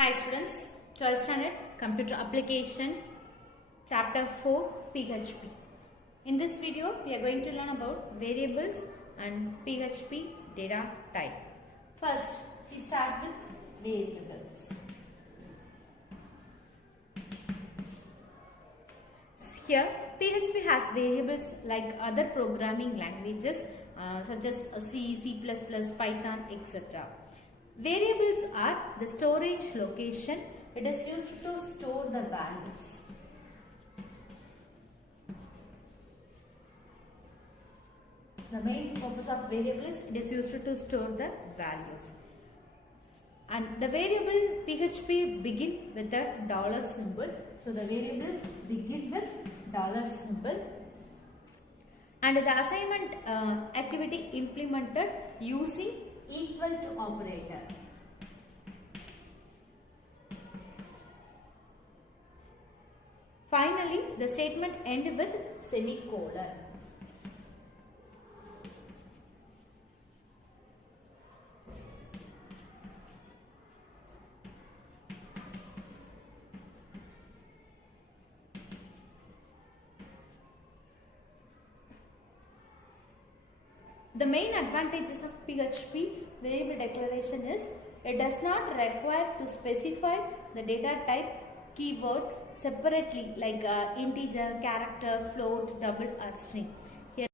Hi students, 12th standard computer application chapter 4 PHP. In this video we are going to learn about variables and PHP data type. First we start with variables. Here PHP has variables like other programming languages such as C, C++, Python, etc. Variables are the storage location. It is used to store the values. The main purpose of variable is it is used to store the values. And the variable PHP begin with a dollar symbol. So the variables begin with dollar symbol. And the assignment activity implemented using equal to operator. Finally, the statement ends with semicolon. The main advantages of PHP variable declaration is it does not require to specify the data type keyword separately like integer, character, float, double or string. Here,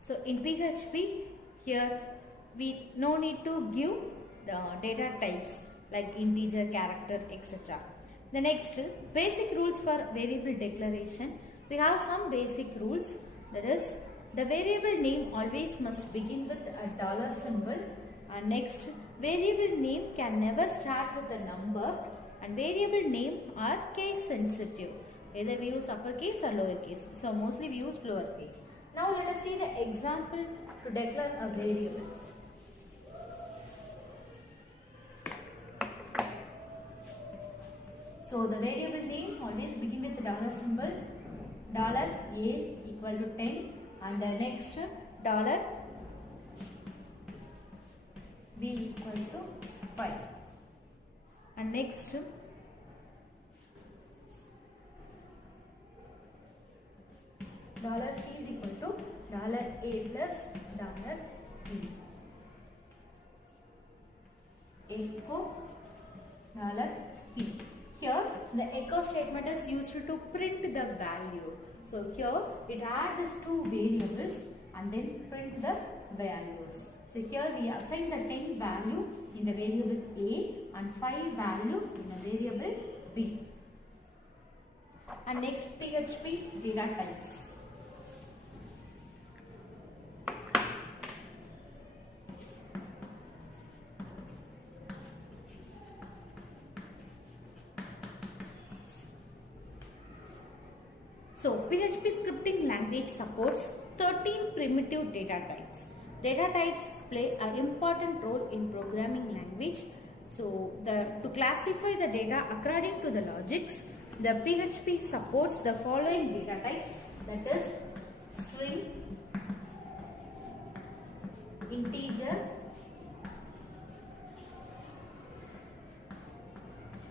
so in PHP here we no need to give the data types like integer, character, etc. The next basic rules for variable declaration. We have some basic rules, that is the variable name always must begin with a dollar symbol, and next variable name can never start with a number, and variable name are case sensitive. Either we use uppercase or lowercase. So mostly we use lowercase. Now let us see the example to declare a variable. So the variable name always begin with the dollar symbol, $A equal to 10. And the next dollar B equal to 5. And next dollar C is equal to dollar A plus dollar B. Echo dollar C. Here the echo statement is used to print the value. So here it adds two variables and then print the values. So here we assign the 10 value in the variable A and 5 value in the variable B. And next PHP data types. So PHP scripting language supports 13 primitive data types. Data types play an important role in programming language. So to classify the data according to the logics, the PHP supports the following data types, that is string, integer,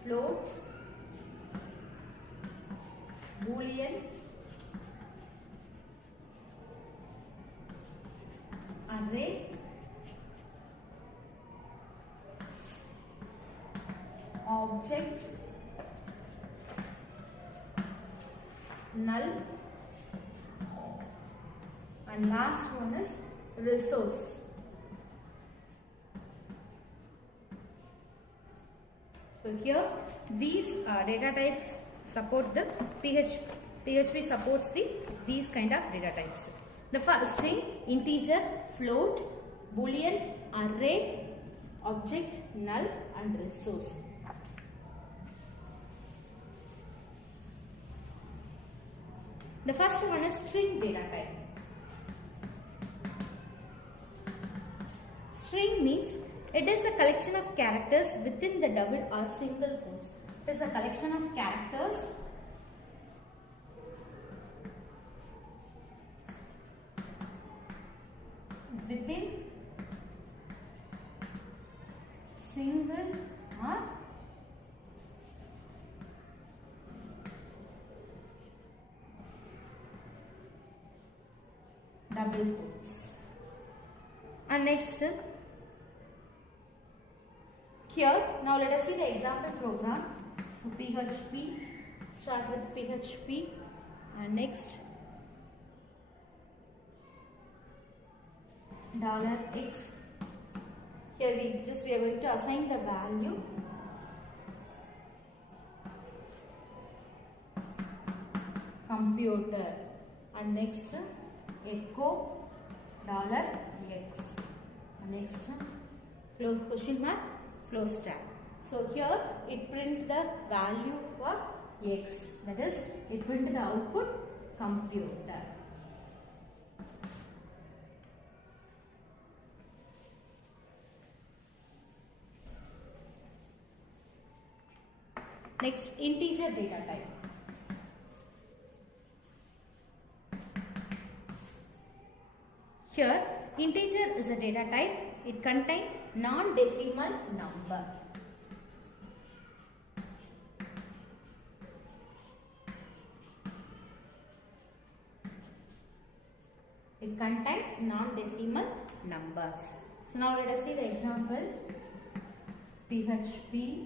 float, boolean, array, object, null, and last one is resource. So here these data types support the PHP supports these kind of data types. The first string, integer, float, boolean, array, object, null and resource. The first one is string data type. String means it is a collection of characters within the double or single quotes. It is a collection of characters within single or outputs. And next, here, now let us see the example program. So PHP, start with PHP, and next $x. Here we are going to assign the value computer, and next echo $x, and next close question mark, close tag. So here it print the value for x, that is it print the output computer. Next, integer data type. Here, integer is a data type. It contains non-decimal number. It contains non-decimal numbers. So now let us see the example. PHP,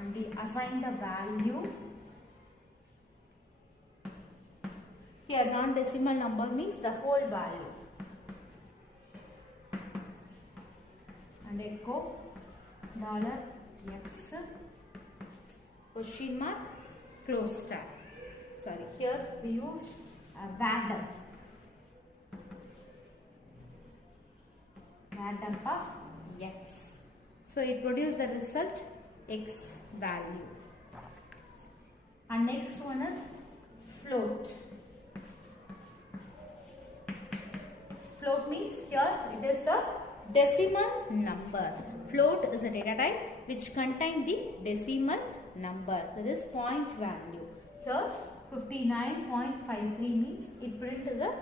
and we assign the value. Here non-decimal number means the whole value. And echo $x, question mark, close tag. Sorry, here we use VARDUMP. VARDUMP of x. So it produces the result x value. And next one is float. Float means here it is the decimal number. Float is a data type which contains the decimal number, that is point value. Here 59.53 means it prints as a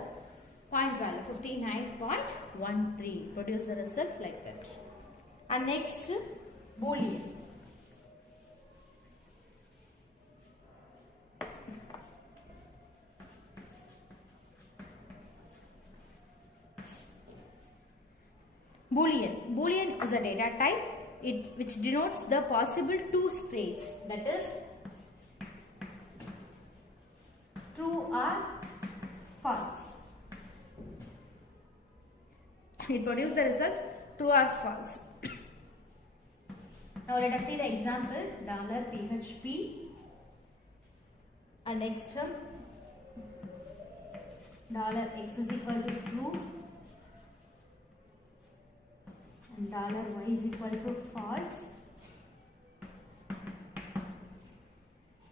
point value 59.13, produce the result like that. And next, Boolean. Boolean. Boolean is a data type which denotes the possible two states, that is true or false. It produces the result true or false. Now let us see the example. $PHP, and next term $x is equal to true and $y is equal to false,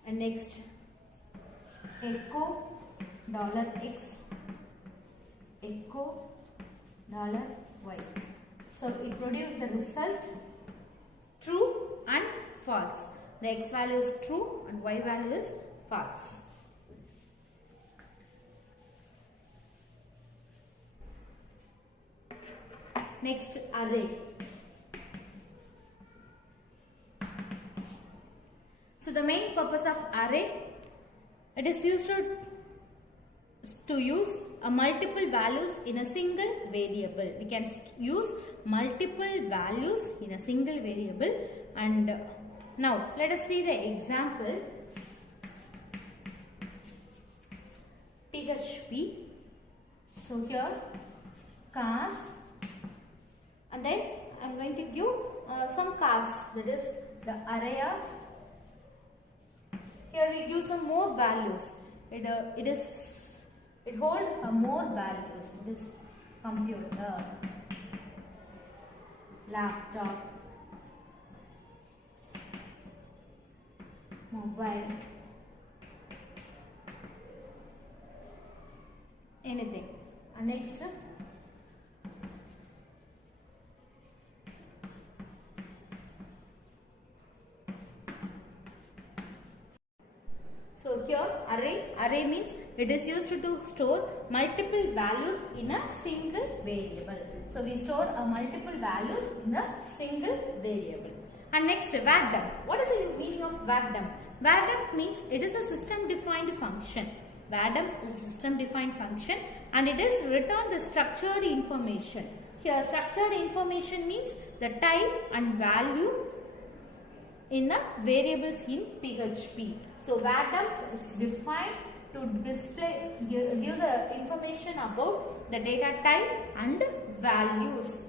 and next echo $x, echo $y. So it produces the result true and false. The x value is true and y value is false. Next, array. So the main purpose of array, it is used to use multiple values in a single variable. We can use multiple values in a single variable. And now let us see the example. PHP. So here cars, and then I am going to give some cars, that is the array of. Here we give some more values. It holds more values. This computer, laptop, mobile, anything. And next, so here array means it is used to store multiple values in a single variable. So we store multiple values in a single variable. And next, VARDUMP. What is the meaning of VARDUMP? VARDUMP means it is a system defined function VADUM is a system defined function and it is return the structured information. Here structured information means the type and value in the variables in PHP. So VADUM is defined to display, give the information about the data type and values.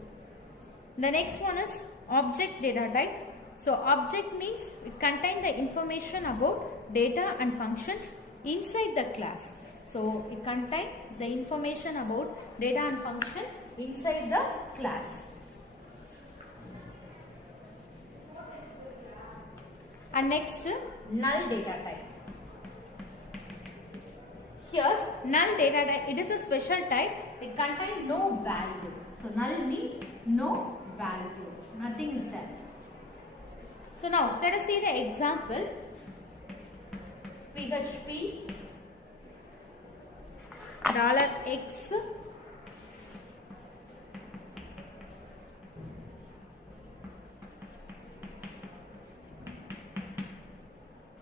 The next one is object data type. So object means it contains the information about data and functions inside the class. So it contains the information about data and function inside the class. And next, null data type. Here null data type, it is a special type, it contains no value. So null means no value, nothing is there. So now let us see the example. PHP $x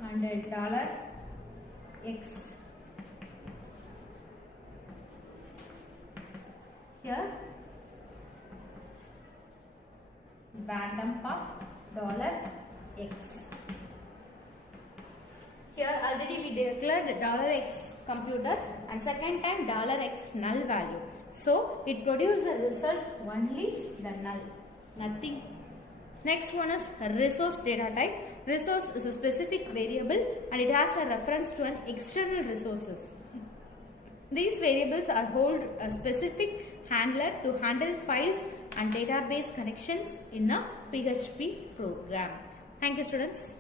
and $x. Here VADUM of $x. Here already we declared $x computer and second time $x null value. So it produces a result only the null, nothing. Next one is resource data type. Resource is a specific variable and it has a reference to an external resources. These variables are hold a specific handler to handle files and database connections in a PHP program. Thank you, students.